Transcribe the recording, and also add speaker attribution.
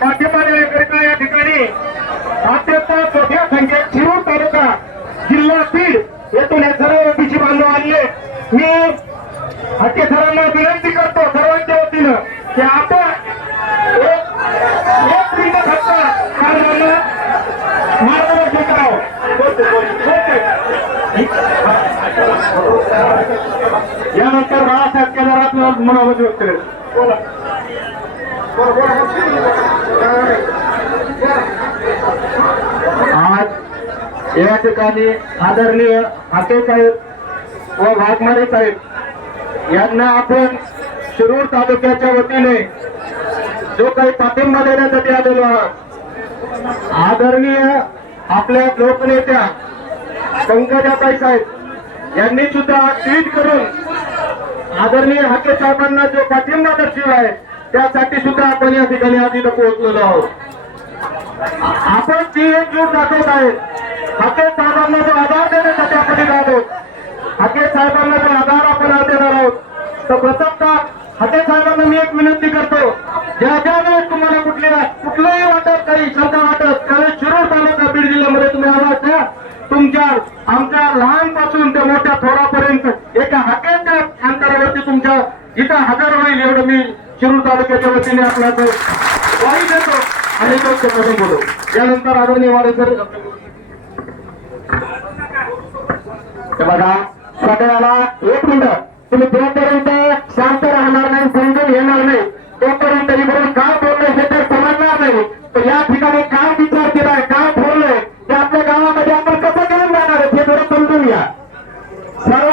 Speaker 1: माध्यमांकरिता या ठिकाणी अत्यंत मोठ्या संख्येत शिरूर तालुका जिल्हा बीड येथून हे सर्व ओबीसी बांधव आणले. मी हत्ती सरांना विनंती करतो सर्वांच्या वतीनं की आपण एक मिनिट फक्त कार्याला मार्गदर्शन करावं यानंतर बाळासाहेब केदारात मनोबत व्यक्त करेल बोला. आज या ठिकाणी आदरणीय हाके साहेब व वाघमारे साहेब यांना आपण शिरूर तालुक्याच्या वतीने जो काही पाठिंबा देण्यासाठी आलेलो आहोत आदरणीय आपल्या लोकनेत्या पंकजाबाई साहेब यांनी सुद्धा ट्विट करून आदरणीय हाके साहेबांना जो पाठिंबा दर्शविला आहे त्यासाठी सुद्धा आपण या ठिकाणी आज इथं पोहोचलेलो आहोत. आपण ती एकजूट दाखवत आहेत हाके साहेबांना जो आधार देण्यासाठी आपण इथं आहोत हाके साहेबांना जो आधार आपण आज देणार आहोत. तर प्रथमतः हाके साहेबांना मी एक विनंती करतो ज्या ज्या वेळेस तुम्हाला कुठल्या कुठलंही वाटत काही शंका वाटत त्यावेळेस शिरूर तालुका बीड जिल्ह्यामध्ये तुम्ही आलात ना तुमच्या आमच्या लहानपासून ते मोठ्या थोरापर्यंत एका हाकेच्या अंतरावरती तुमच्या इथं हजर होईल एवढं मी शिरूर तालुक्याच्या वतीने आपला तो वाई देतो आणि तो समोरून बोलू यानंतर आदरणीय वाडेकर बघा सगळ्याला एक मिनिट. तुम्ही जोपर्यंत शांत राहणार नाही समजून येणार नाही तोपर्यंत इकडून काय बोललंय हे तर समजणार नाही. तर या ठिकाणी काय विचार केला काय बोललंय ते आपल्या गावामध्ये आपण कसं काम जाणार आहे ते थोडं समजून घ्या. सर्व